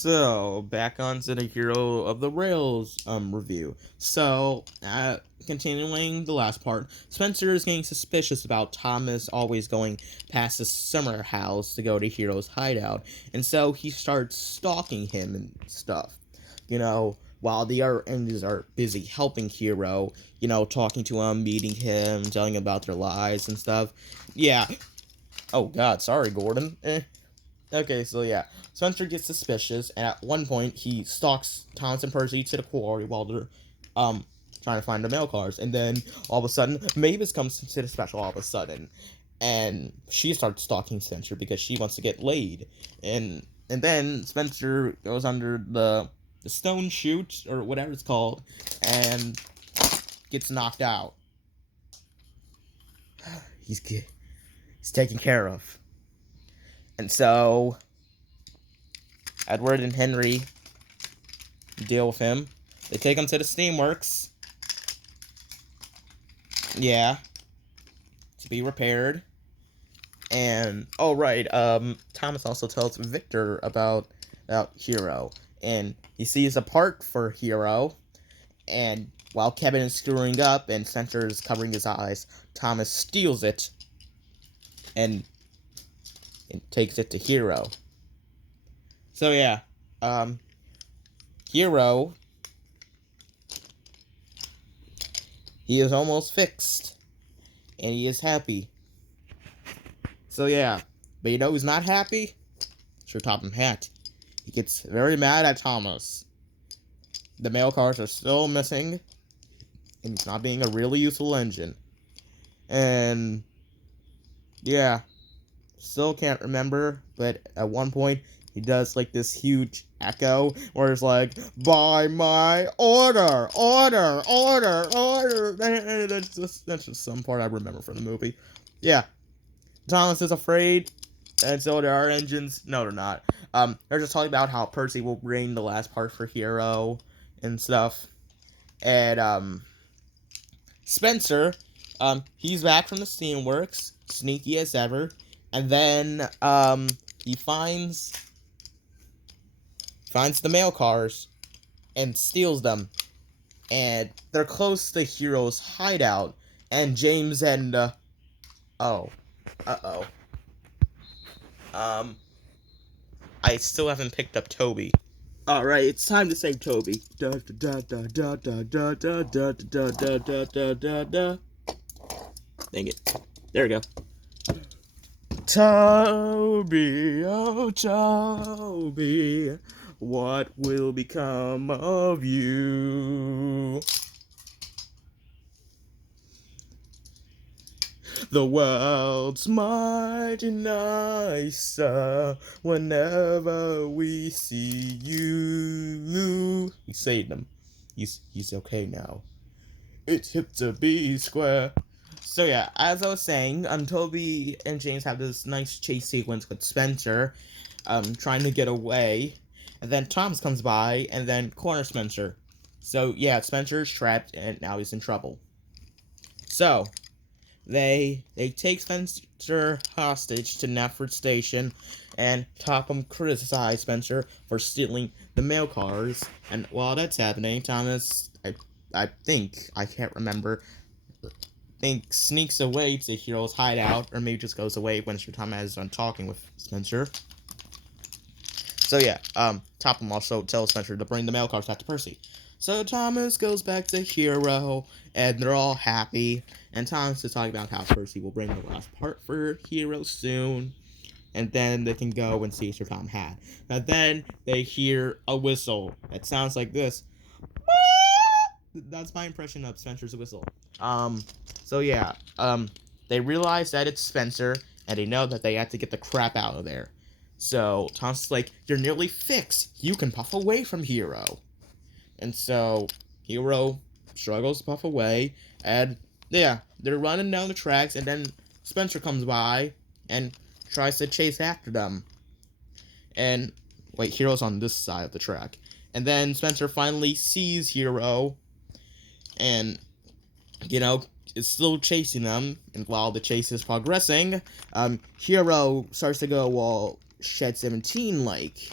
So, back onto the Hero of the Rails review. So, continuing the last part, Spencer is getting suspicious about Thomas always going past the summer house to go to Hero's hideout, and so he starts stalking him and stuff. While the other engines are busy helping Hero, talking to him, meeting him, telling him about their lives and stuff. Yeah. Oh god, sorry, Gordon. Okay, so yeah, Spencer gets suspicious, and at one point he stalks Thomas and Percy to the quarry while they're trying to find the mail cars, and then all of a sudden Mavis comes to the special all of a sudden, and she starts stalking Spencer because she wants to get laid, and then Spencer goes under the stone chute or whatever it's called, and gets knocked out. He's taken care of. And so, Edward and Henry deal with him. They take him to the steamworks. Yeah. To be repaired. And, oh right, Thomas also tells Victor about Hiro. And he sees a part for Hiro. And while Kevin is screwing up and Spencer is covering his eyes, Thomas steals it. And takes it to Hiro. So yeah, Hiro, he is almost fixed, and he is happy. So yeah, but who's not happy? It's your Topham Hatt. He gets very mad at Thomas. The mail cars are still missing, and he's not being a really useful engine. And yeah. Still can't remember, but at one point he does like this huge echo where it's like, by my order. That's just some part I remember from the movie. Yeah, Thomas is afraid, and so there are engines. No, they're not. They're just talking about how Percy will bring the last part for Hiro and stuff, and Spencer, he's back from the steamworks, sneaky as ever. And then, he finds the mail cars and steals them. And they're close to Hero's hideout. And James and, I still haven't picked up Toby. Alright, it's time to save Toby. Da da da da da da da da da da da da da da. Dang it. There we go. Toby, oh Toby, what will become of you? The world's mighty nicer whenever we see you. He saved him. He's okay now. It's hip to be square. So yeah, as I was saying, Toby and James have this nice chase sequence with Spencer, trying to get away, and then Thomas comes by and then corners Spencer. So yeah, Spencer's trapped and now he's in trouble. So they take Spencer hostage to Knapford Station, and Topham criticizes Spencer for stealing the mail cars. And while that's happening, Thomas, I think, I can't remember, sneaks away to Hero's hideout, or maybe just goes away when Sir Thomas is done talking with Spencer. So yeah, Topham also tells Spencer to bring the mail cars back to Percy. So Thomas goes back to Hiro, and they're all happy, and Thomas is talking about how Percy will bring the last part for Hiro soon, and then they can go and see Sir Topham Hatt. But then they hear a whistle that sounds like this. That's my impression of Spencer's whistle. So yeah, they realize that it's Spencer, and they know that they have to get the crap out of there. So Thomas is like, you're nearly fixed. You can puff away from Hiro. And so Hiro struggles to puff away, and yeah, they're running down the tracks, and then Spencer comes by and tries to chase after them. And wait, Hiro's on this side of the track. And then Spencer finally sees Hiro, and is still chasing them, and while the chase is progressing, Hiro starts to go all Shed 17 like,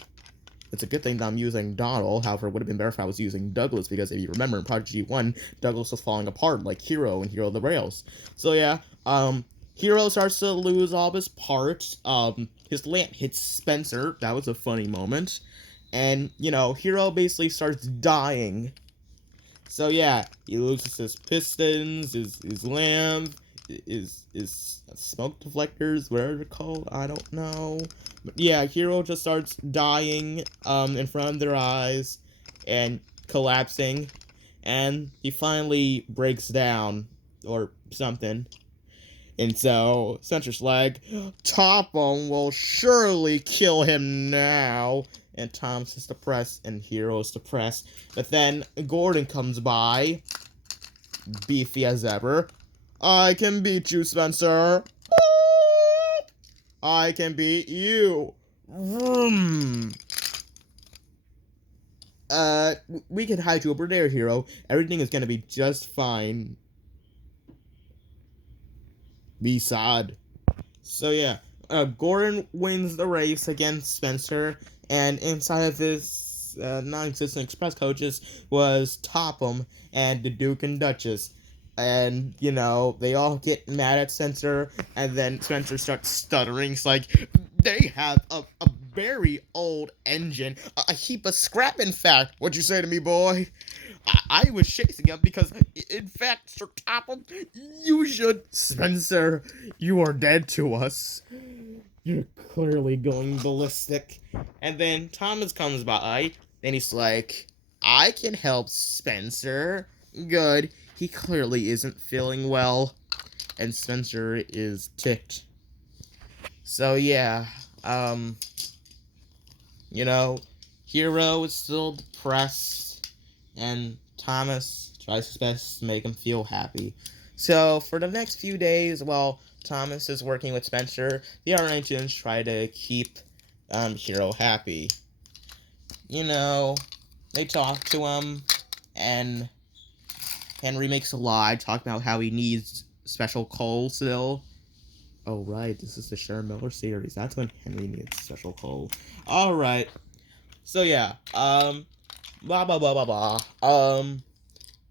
It's a good thing that I'm using Donald. However, it would have been better if I was using Douglas, because if you remember in Project G1, Douglas was falling apart like Hiro and Hero the Rails. So yeah, Hiro starts to lose all of his parts. His lamp hits Spencer. That was a funny moment. And, Hiro basically starts dying. So yeah, he loses his pistons, his lamp, his smoke deflectors, whatever they're called, I don't know. But yeah, Hiro just starts dying in front of their eyes and collapsing, and he finally breaks down or something. And so Spencer's like, Topham will surely kill him now. And Thomas is depressed, and Hiro is depressed. But then Gordon comes by, beefy as ever. I can beat you, Spencer. I can beat you. Vroom. We can hide you over there, Hiro. Everything is gonna be just fine. Be sad. So yeah, Gordon wins the race against Spencer, and inside of this non-existent express coaches was Topham and the Duke and Duchess. And, they all get mad at Spencer, and then Spencer starts stuttering. It's like, they have a very old engine, a heap of scrap, in fact. What'd you say to me, boy? I was chasing him because, in fact, Sir Topham, you should. Spencer, you are dead to us. You're clearly going ballistic. And then Thomas comes by, and he's like, I can help Spencer. Good. He clearly isn't feeling well. And Spencer is ticked. So, yeah. Hiro is still depressed, and Thomas tries his best to make him feel happy. So, for the next few days, while Thomas is working with Spencer, the other agents try to keep Hiro happy. They talk to him, and Henry makes a lie, talking about how he needs special coal still. Oh, right, this is the Sharon Miller series. That's when Henry needs special coal. Alright. So, yeah, blah, blah, blah, blah, blah.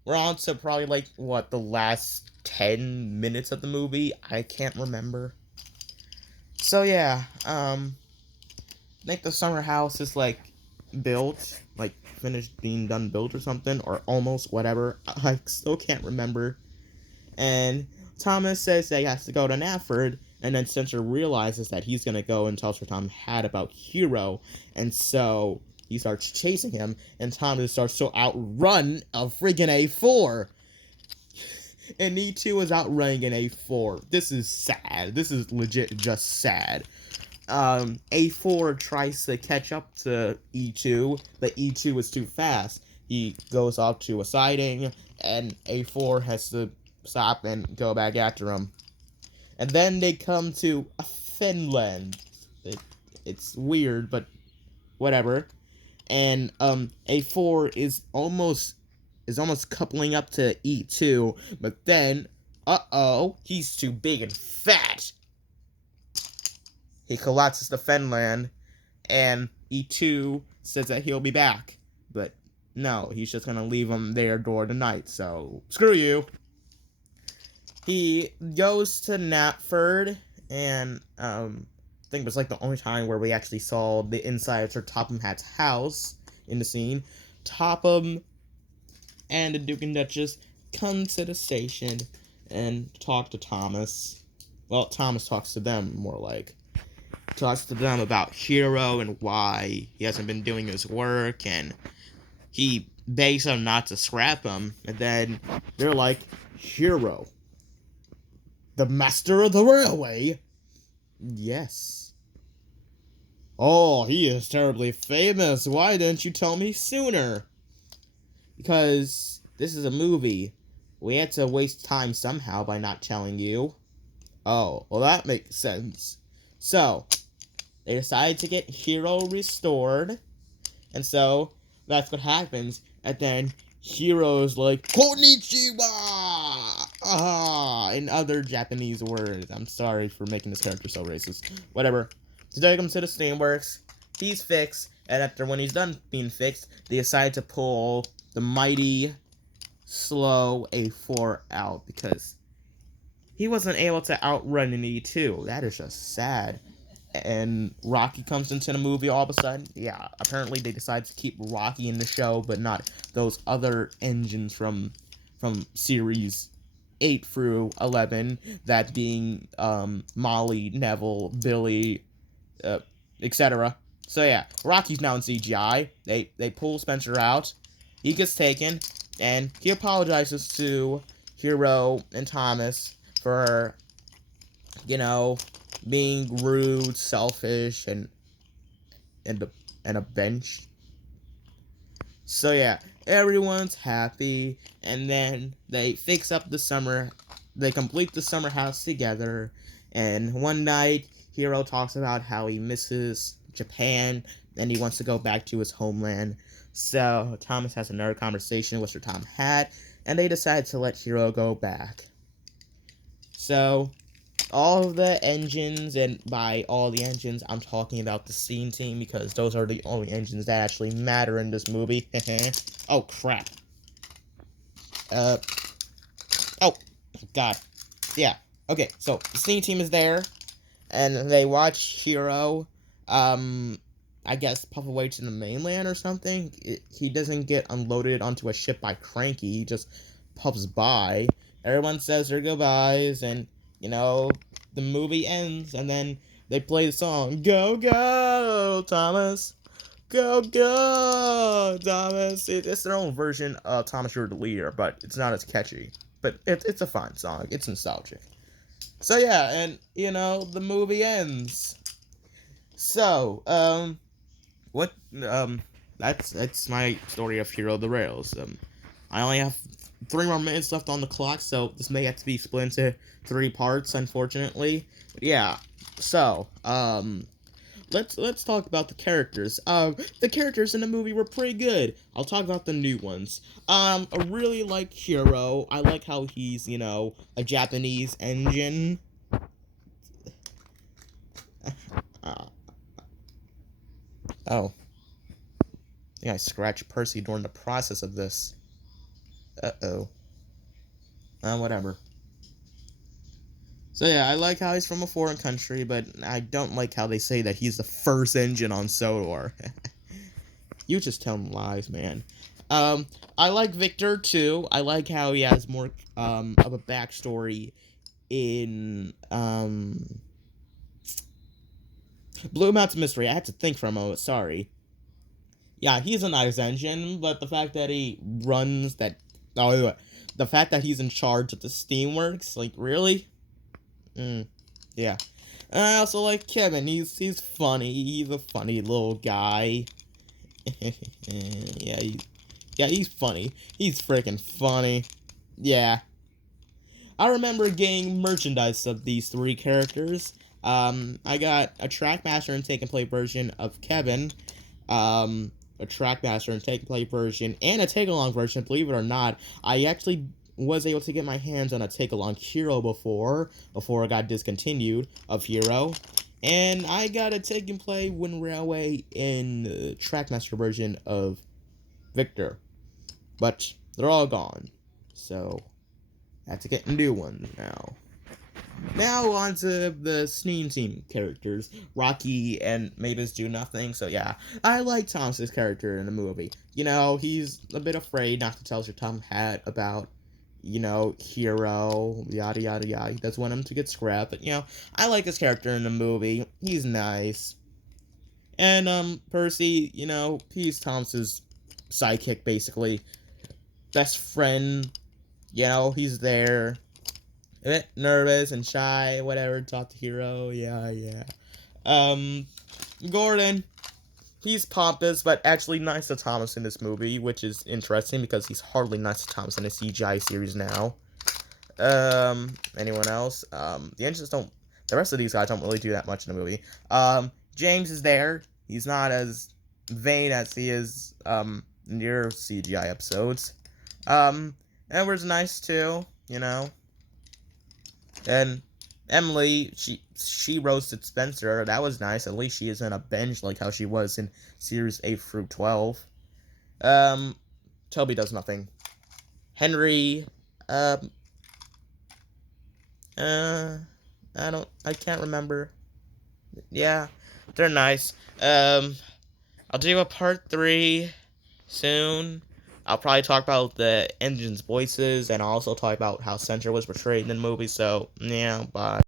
We're on to probably, the last 10 minutes of the movie? I can't remember. So, yeah, I think the summer house is, built, finished being done built or something, or almost, whatever. I still can't remember. And Thomas says that he has to go to Natford, and then Spencer realizes that he's gonna go and tell Sir Topham Hatt about Hiro, and so he starts chasing him, and Thomas starts to outrun a friggin' A4. And E2 is outrunning an A4. This is sad. This is legit just sad. A4 tries to catch up to E2, but E2 is too fast. He goes off to a siding, and A4 has to stop and go back after him. And then they come to Finland. It's weird, but whatever. And A4 is almost coupling up to E2, but then he's too big and fat. He collapses to Finland, and E2 says that he'll be back, but no, he's just gonna leave him there door tonight. So screw you. He goes to Natford, and I think it was the only time where we actually saw the inside of Sir Topham Hatt's house in the scene. Topham and the Duke and Duchess come to the station and talk to Thomas. Well, Thomas talks to them more talks to them about Hiro and why he hasn't been doing his work, and he begs them not to scrap him, and then they're like, Hiro, the master of the railway? Yes. Oh, he is terribly famous. Why didn't you tell me sooner? Because this is a movie. We had to waste time somehow by not telling you. Oh, well, that makes sense. So, they decided to get Hiro restored, and so that's what happens. And then Hiro's like, Konnichiwa! In other Japanese words. I'm sorry for making this character so racist. Whatever. So they come to the Steamworks. He's fixed, And after when he's done being fixed, they decide to pull the mighty slow A4 out because he wasn't able to outrun an E2. That is just sad. And Rocky comes into the movie all of a sudden. Yeah, apparently they decided to keep Rocky in the show, but not those other engines from series 8 through 11, that being Molly, Neville, Billy, uh, etc. So yeah, Rocky's now in CGI. They pull Spencer out. He gets taken, and he apologizes to Hiro and Thomas for, you know, being rude, selfish, and a, and a bench. So yeah, everyone's happy, and then they fix up the summer. They complete the summer house together, and one night, Hiro talks about how he misses Japan and he wants to go back to his homeland. So Thomas has another conversation with Sir Topham Hatt, and they decide to let Hiro go back. So all of the engines, and by all the engines, I'm talking about the scene team, because those are the only engines that actually matter in this movie. Oh, crap. Uh, oh, God. Yeah, okay, so the scene team is there, and they watch Hiro, I guess, puff away to the mainland or something. He doesn't get unloaded onto a ship by Cranky, he just puffs by. Everyone says their goodbyes, and, the movie ends, and then they play the song, Go, go, Thomas! Go, go, Thomas! It's their own version of Thomas You're the Leader, but it's not as catchy. But it's a fine song, it's nostalgic. So yeah, and the movie ends. So, what that's my story of Hero the Rails. I only have 3 more minutes left on the clock, so this may have to be split into 3 parts, unfortunately. But yeah, so let's talk about the characters. The characters in the movie were pretty good. I'll talk about the new ones. I really like Hiro. I like how he's a Japanese engine. Uh, oh, I think I scratched Percy during the process of this. Uh-oh. Whatever. So yeah, I like how he's from a foreign country, but I don't like how they say that he's the first engine on Sodor. You just tell them lies, man. I like Victor too. I like how he has more of a backstory in Blue Mountain Mystery. I had to think for a moment. Sorry. Yeah, he's a nice engine, but the fact that he runs that, oh, the fact that he's in charge of the Steamworks, like, really? Yeah. And I also like Kevin. He's funny. He's a funny little guy. Yeah, he's funny. He's freaking funny. Yeah. I remember getting merchandise of these 3 characters. I got a Trackmaster and Take and Play version of Kevin. A Trackmaster and Take and Play version, and a Take Along version. Believe it or not, I actually was able to get my hands on a Take Along Hero before it got discontinued, of Hero. And I got a Take and Play Wind Railway in the Trackmaster version of Victor. But they're all gone. So I have to get new ones now. Now on to the Sneen Team characters. Rocky and Mavis do nothing, so yeah. I like Thomas's character in the movie. He's a bit afraid not to tell Sir Topham Hatt about, Hiro, yada yada yada. He doesn't want him to get scrapped, but I like his character in the movie. He's nice. And Percy, he's Thomas's sidekick basically. Best friend, he's there. A bit nervous and shy, whatever, talk to Hiro, yeah. Gordon, he's pompous, but actually nice to Thomas in this movie, which is interesting, because he's hardly nice to Thomas in the CGI series now. Anyone else? The rest of these guys don't really do that much in the movie. James is there. He's not as vain as he is, in your CGI episodes. Edward's nice too, and Emily, she roasted Spencer. That was nice. At least she isn't a bench like how she was in series 8 through 12. Um, Toby does nothing. Henry, um, uh, I can't remember. Yeah, they're nice. I'll do a part 3 soon. I'll probably talk about the engine's voices, and I'll also talk about how Spencer was portrayed in the movie. So, yeah, bye.